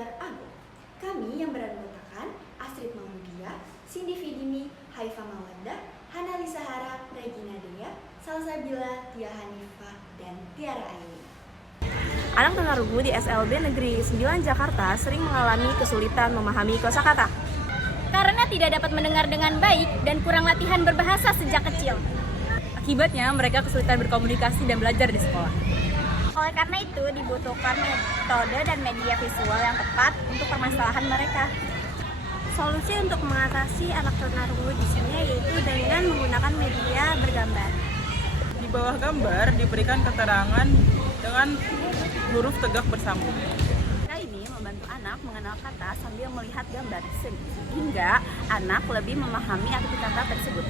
Banjar Agung. Kami yang beranggotakan Astrid Mamudia, Cindy Fidini, Haifa Mawaddah, Hana Lisahara, Regina Dea, Salsabila, Tia Hanifah, dan Tiara Aini. Anak tunarungu di SLB Negeri 9 Jakarta sering mengalami kesulitan memahami kosakata karena tidak dapat mendengar dengan baik dan kurang latihan berbahasa sejak kecil. Akibatnya mereka kesulitan berkomunikasi dan belajar di sekolah. Oleh karena itu dibutuhkan metode dan media visual yang tepat untuk permasalahan mereka. Solusi untuk mengatasi anak tunarungu di sini yaitu dengan menggunakan media bergambar. Di bawah gambar diberikan keterangan dengan huruf tegak bersambung. Cara ini membantu anak mengenal kata sambil melihat gambar sehingga anak lebih memahami arti kata tersebut.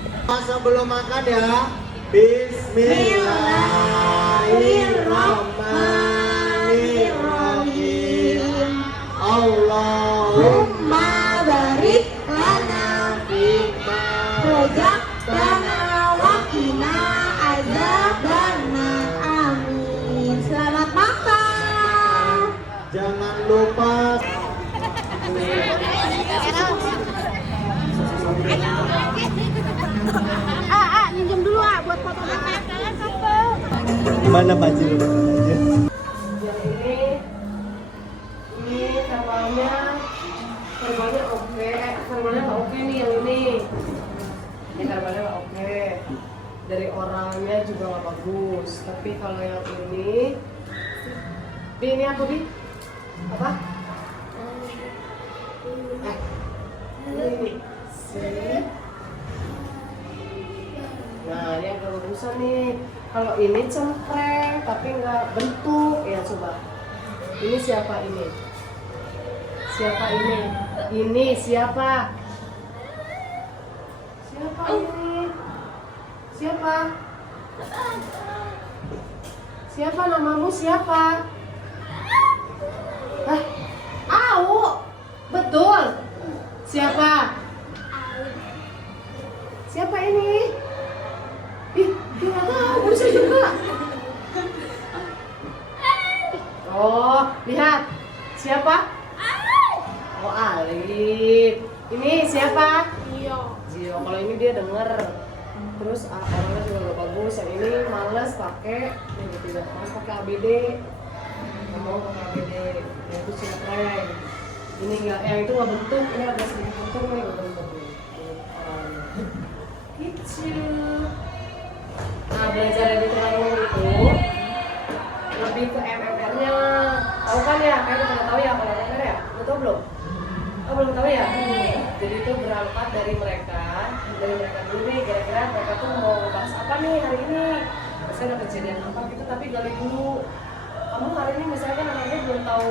Sebelum makan ya, Bismillahirrahmanirrahim. Allahumma barik lana fima razaqtana wa qina azabannar. Amin. Selamat makan. Jangan lupa Minjem dulu buat foto kalian foto. mana baju lu? Ini verbalnya oke, verbalnya nggak oke nih yang ini verbalnya nggak oke, dari orangnya juga nggak bagus. Tapi kalau yang ini apa Bi? Apa? Ini sih. Nah ini agak bagusan nih. Kalau ini cempreng tapi nggak bentuk ya, coba. Ini siapa ini? Siapa ini? Ini siapa? Siapa ini? Siapa? Siapa namamu siapa? Hah? Au! Betul! Siapa? Siapa ini? Ih, dia nggak tahu, bisa juga. Oh, lihat. Siapa? Oh, Alif. Ini siapa? Zio. Kalau ini dia denger. Terus orangnya juga nggak bagus. Yang ini males pakai, ini tidak males pakai ABD. Nggak mau pakai ABD. Yang itu cempreng. Ini nggak, yang itu nggak bentuk. Ini agak sedikit bentuk nih, nggak bentuk nih. Kecil. Nah, belajar dari tunarungu itu lebih ke MMR-nya. Tahu kan ya? Kayak udah tahu ya kalau MMR ya? Betul belum? Oh, belum tahu ya? Jadi itu berangkat dari mereka dulu nih, kira-kira mereka tuh mau bahas apa nih hari ini? Misalnya ada kejadian apa gitu, tapi gali dulu. Kamu hari ini misalnya kan anaknya belum tahu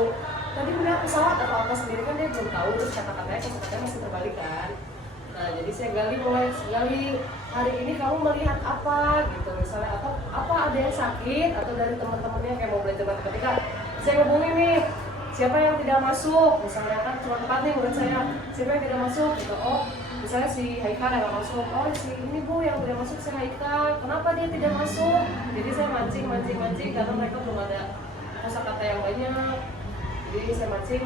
tadi punya pesawat atau apa sendiri kan dia belum tahu, terus kata-katanya masih terbalik kan. Nah, jadi saya mulai gali hari ini kamu melihat apa gitu misalnya, atau apa ada yang sakit atau dari teman-temannya kayak mau belajar matematika, saya ngubungin nih siapa yang tidak masuk, misalnya kan cuma 4 nih menurut saya, siapa yang tidak masuk gitu. Oh misalnya si Haikal yang nggak masuk, oh si ini Bu yang tidak masuk si Haikal, kenapa dia tidak masuk. Jadi saya mancing karena mereka belum ada kosakata yang banyak. Jadi saya mancing,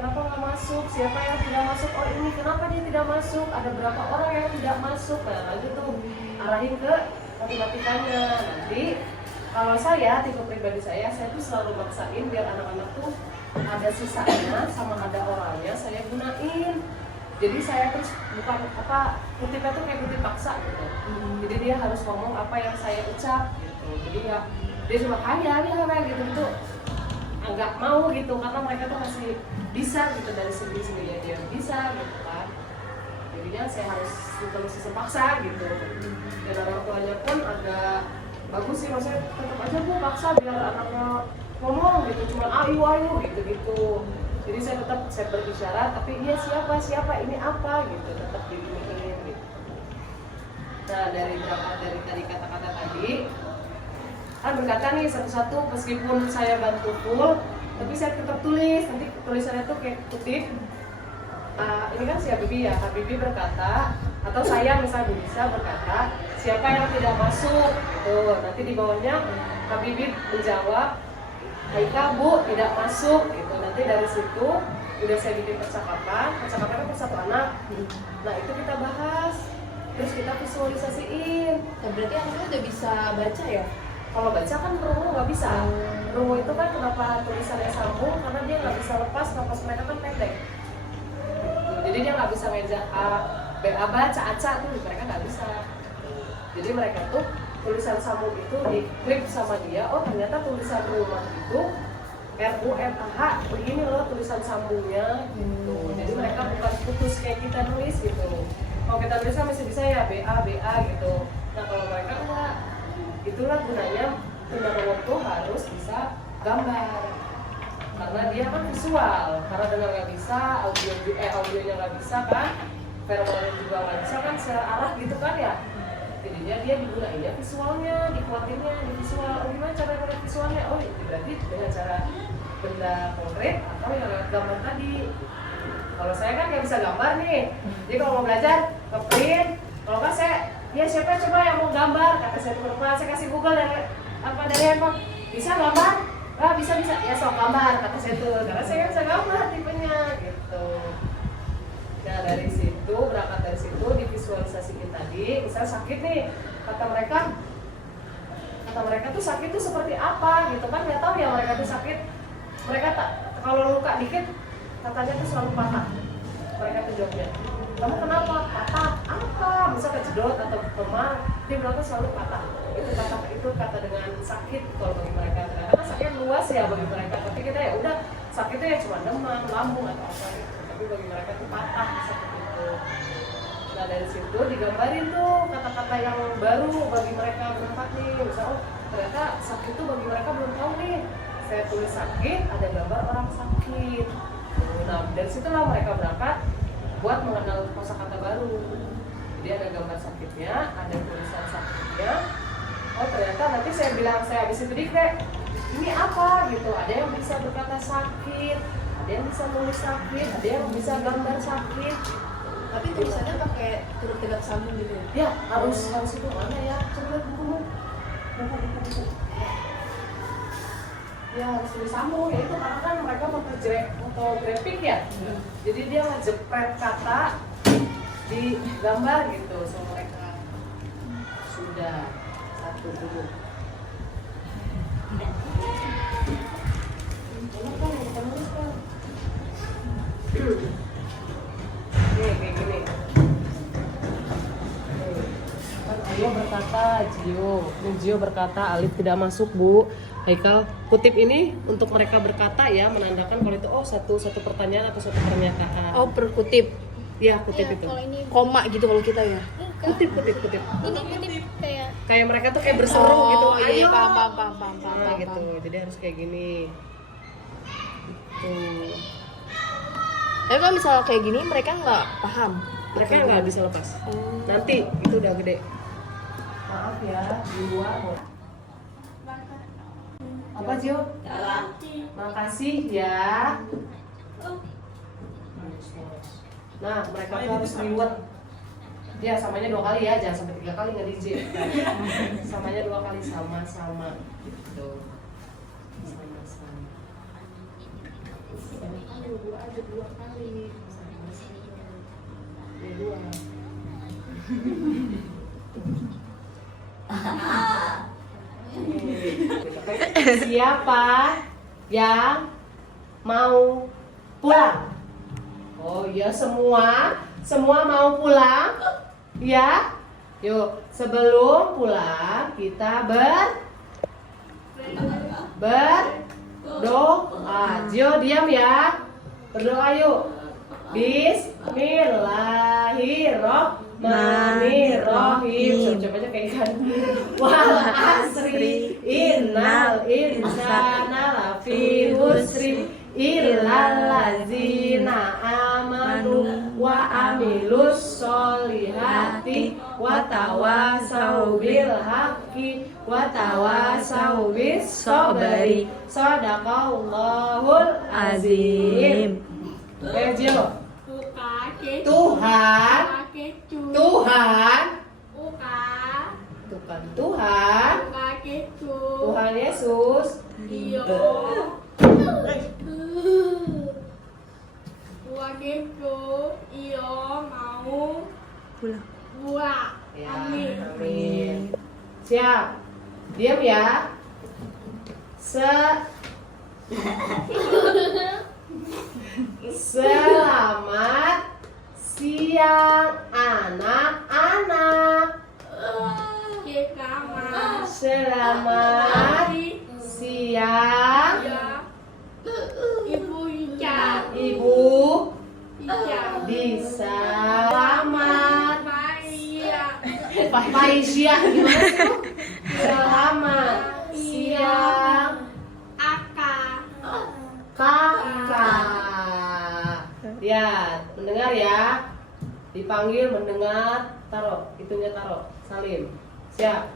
kenapa nggak masuk? Siapa yang tidak masuk? Oh ini, kenapa dia tidak masuk? Ada berapa orang yang tidak masuk? Nah lagi tuh arahin ke matematikanya. Nanti kalau saya, tipe pribadi saya tuh selalu maksain biar anak-anak tuh ada sisanya sama ada orangnya saya gunain. Jadi saya terus bukan apa, kutipnya tuh kayak kutip paksa gitu. Jadi dia harus ngomong apa yang saya ucap gitu. Jadi ya dia cuma kayak gitu nggak mau gitu, karena mereka tuh masih bisa gitu dari segi-segi dia bisa gitu kan. Jadinya saya harus terus paksa gitu. Dan orang tuanya pun agak bagus sih, maksudnya tetap aja Bu paksa biar anaknya ngomong gitu, cuma ayu gitu. Jadi saya tetap berisyarat, tapi dia siapa ini apa gitu, tetap diginiin gitu. Nah dari tadi kata-kata tadi kan berkata nih satu-satu, meskipun saya bantu full tapi saya tetap tulis. Nanti tulisannya tuh kayak kutip. Ini kan si Habibie berkata, atau saya misalnya bisa berkata siapa yang tidak masuk gitu. Nanti di bawahnya Habibie menjawab, Haikal Bu tidak masuk gitu. Nanti Nanti dari situ udah saya bikin percakapan kan per satu anak. Nah itu kita bahas, terus kita visualisasiin. Nah, berarti anak udah bisa baca ya? Kalau baca kan rungu nggak bisa. Rungu itu kan kenapa tulisannya sambung, karena dia nggak bisa lepas, napas mereka kan pendek. Jadi dia nggak bisa ngeja A, B, A, baca, aca tuh mereka nggak bisa. Jadi mereka tuh tulisan sambung itu diklip sama dia, oh ternyata tulisan rumah itu RUMAH, begini loh tulisan sambungnya gitu. Jadi mereka bukan putus kayak kita nulis gitu. Kalau kita tulis kan masih bisa ya BA gitu. Nah kalau mereka enggak, itulah gunanya tunarungu tuh harus bisa gambar. Karena dia kan visual, karena dengar nggak bisa, audionya nggak bisa kan, verbalnya juga nggak bisa kan searah gitu kan ya. Jadinya dia digunainnya visualnya, dikuatinnya di visual. Oh gimana cara melihat visualnya? Oh berarti dengan cara benda konkret atau yang gambar tadi. Kalau saya kan nggak bisa gambar nih, jadi kalau mau belajar ke print. Kalau kan saya, ya siapa coba yang mau gambar? Kata saya tuh saya kasih Google dari handphone. Bisa gambar? Ah bisa ya sok gambar kata saya tuh. Karena saya nggak bisa gambar tipenya gitu. Nah dari situ, berangkat dari situ divisualisasikan tadi, misalnya sakit nih, kata mereka tuh sakit tuh seperti apa gitu kan, nggak tahu ya mereka tuh sakit. Mereka kalau luka dikit katanya tuh selalu patah. Mereka tuh jawabnya, kamu kenapa? Patah apa? Bisa kejedot atau lemah, dia bilang tuh selalu patah. Itu kata dengan sakit kalau bagi mereka. Karena sakit luas ya bagi mereka, tapi kita ya udah sakitnya ya cuma demam, lambung atau apa gitu. Tapi bagi mereka itu patah seperti itu. Nah dari situ digambarin tuh kata-kata yang baru bagi mereka berempat nih. Misalnya oh ternyata sakit itu bagi mereka belum tahu nih. Saya tulis sakit, ada gambar orang sakit. Nah dari situlah mereka berangkat buat mengenal kosakata baru. Jadi ada gambar sakitnya, ada tulisan sakitnya. Oh ternyata nanti saya bilang, saya habis itu dikte, ini apa gitu. Ada yang bisa berkata sakit, ada yang bisa nulis sakit, ada yang bisa gambar sakit. Tapi tulisannya pakai turut tegak sambung gitu ya? Ya harus itu mana ya? Coba lihat buku. Ya harus tulis sambung ya itu karena kan mereka grafik ya. Jadi dia ngejepret kata di gambar gitu sama mereka. Sudah satu dulu. Nih kayak gini. Kan Ayo berkata Gio berkata Alif tidak masuk Bu. Haikal kutip ini untuk mereka berkata ya, menandakan kalau itu satu pertanyaan atau satu pernyataan. Oh per kutip. Iya kutip itu. Koma gitu kalau kita ya. Kutip. Ini Kayak mereka tuh kayak berseru gitu. Iya, Ayo. paham. Nah, gitu. Jadi harus kayak gini. Tuh. Tapi kalau misalnya kayak gini mereka nggak paham. Mereka nggak bisa lepas. Nanti itu udah gede. Maaf ya, di luar. Apa Jo? Makasih ya. Nah, mereka tuh harus reward. Ya, samanya 2 kali ya, jangan sampai 3 kali nggak diizin. Samanya 2 kali sama-sama. Gitu. Sama-sama. Ada 2 kali. Sama-sama. Siapa yang mau pulang? Oh ya semua mau pulang? Ya? Yuk, sebelum pulang kita berdoa. Gio diam ya. Berdoa yuk. Bismillahirrahmanirrahim. Coba aja kayak ikan. Wal asri innal insana lafi husri illal ladzina amanu wa amilus solihati wa tawasau bil haqqi wa tawasau bis sabri. Shadaqallahul azim. Gio. Tuhan Yesus. pulang. Ya, amin. Siap. Diam ya. Selamat siang anak-anak. Selamat siang Ibu bisa selamat Paisya gimana tuh? Selamat siang kakak. Ya, mendengar ya. Dipanggil mendengar, taruh, itunya taruh. Salim. Siap.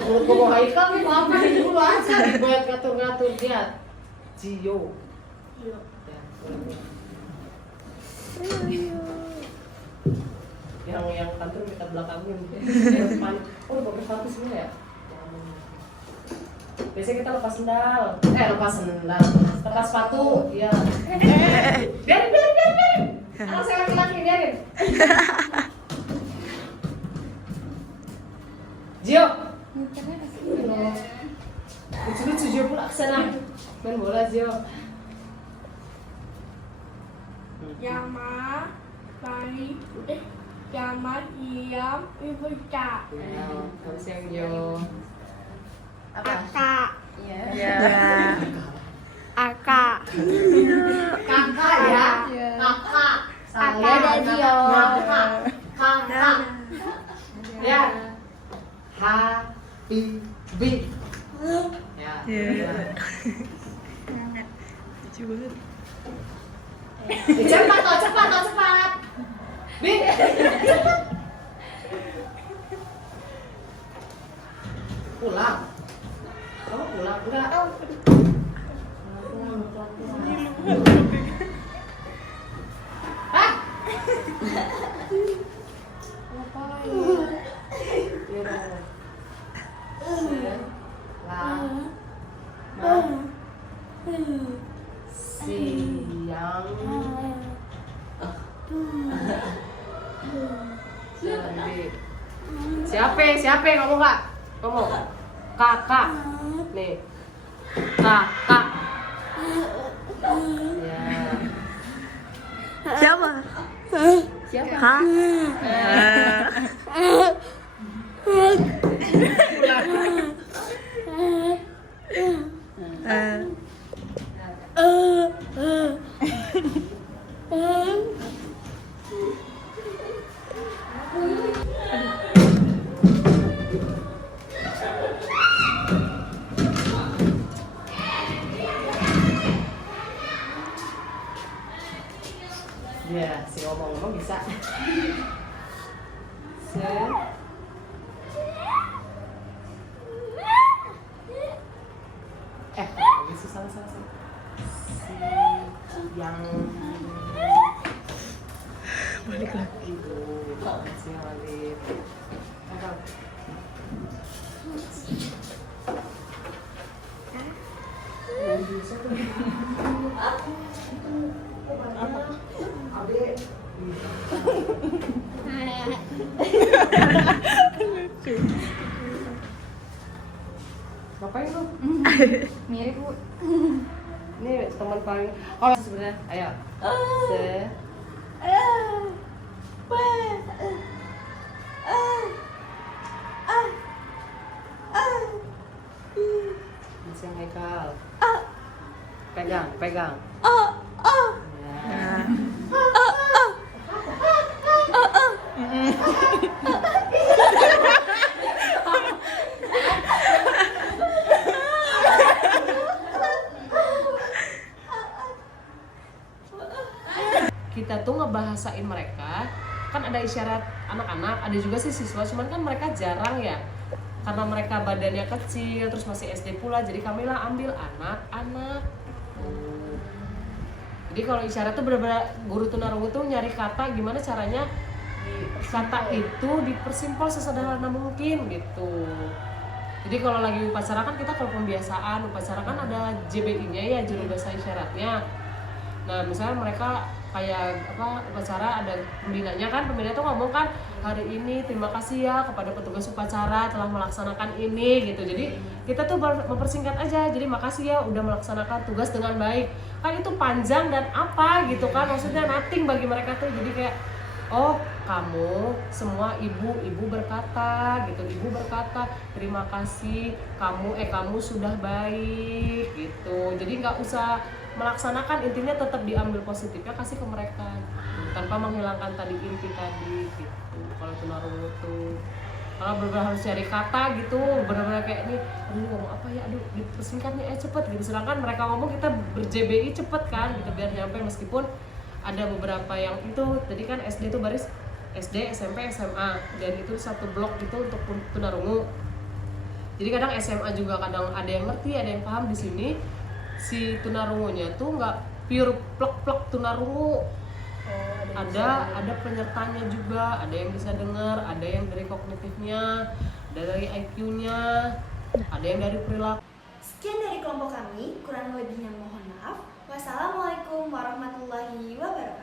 Kalau bawa Haikal nih apa dulu aja dibuat ngatur-ngatur dia. Gio. Ya. Yang kantor kita belakangin. Oh, pakai sepatu semua ya? Biasanya kita lepas sendal. Lepas sepatu. Iya. Biarin. Anak saya laki-laki, biarin. Gio. Lucu-lucu Gio pula kesana. Main bola Gio. Yama, Bari, Yama, Diam, Ibu Cak. Selamat siang Gio. Kakak. Iya. Kakak. Kakak ya. Kakak. Saya dan Gio. Kakak. Ya. Habibie. Ya. Lucu banget. Cepat. Bi. Pulang. Kamu pulang enggak? Hah? Siapa yang ngomong Kak? Ngomong. Kakak. Nih. Kakak. Ya. Siapa? Hah? Ya, si ngomong-ngomong bisa. Salah. Yang balik lagi. Masih balik. Ngapain lu? Mirip Bu. Ini teman paling. Oh sebenarnya, ayo. Masih yang Haikal. Pegang. Ya. Kita tuh ngebahasain mereka, kan ada isyarat anak-anak, ada juga sih siswa, cuman kan mereka jarang ya, karena mereka badannya kecil, terus masih SD pula, jadi kami lah ambil anak-anak. Jadi kalau isyarat tuh benar-benar guru tunarungu tuh nyari kata gimana caranya kata itu dipersimpel sesederhana mungkin gitu. Jadi kalau lagi upacara kan kita kalau pembiasaan upacara kan ada JBI-nya ya, juru bahasa isyaratnya. Nah misalnya mereka kayak upacara ada pembinanya kan, pembina tuh ngomong kan hari ini terima kasih ya kepada petugas upacara telah melaksanakan ini gitu. Jadi kita tuh mempersingkat aja, jadi makasih ya udah melaksanakan tugas dengan baik. Kan itu panjang dan apa gitu kan, maksudnya nothing bagi mereka tuh. Jadi kayak oh kamu semua ibu berkata gitu, ibu berkata terima kasih kamu sudah baik gitu. Jadi nggak usah melaksanakan, intinya tetap diambil positifnya, kasih ke mereka tanpa menghilangkan tadi inti tadi gitu. Kalau tunarungu tuh kalau benar-benar harus cari kata gitu, benar-benar kayak ini ngomong apa ya, aduh dipersingkat nih cepet gitu. Sedangkan mereka ngomong kita ber-JBI cepet kan gitu biar nyampe, meskipun ada beberapa yang itu tadi kan SD tuh baris SD, SMP, SMA dan itu satu blok gitu untuk tunarungu. Jadi kadang SMA juga kadang ada yang ngerti, ada yang paham di sini. Si tunarungunya tuh nggak pure plek-plek tunarungu. Ada penyertanya juga, ada yang bisa dengar, ada yang dari kognitifnya, ada dari IQ-nya, ada yang dari perilaku. Sekian dari kelompok kami, kurang lebihnya mohon maaf. Wassalamualaikum warahmatullahi wabarakatuh.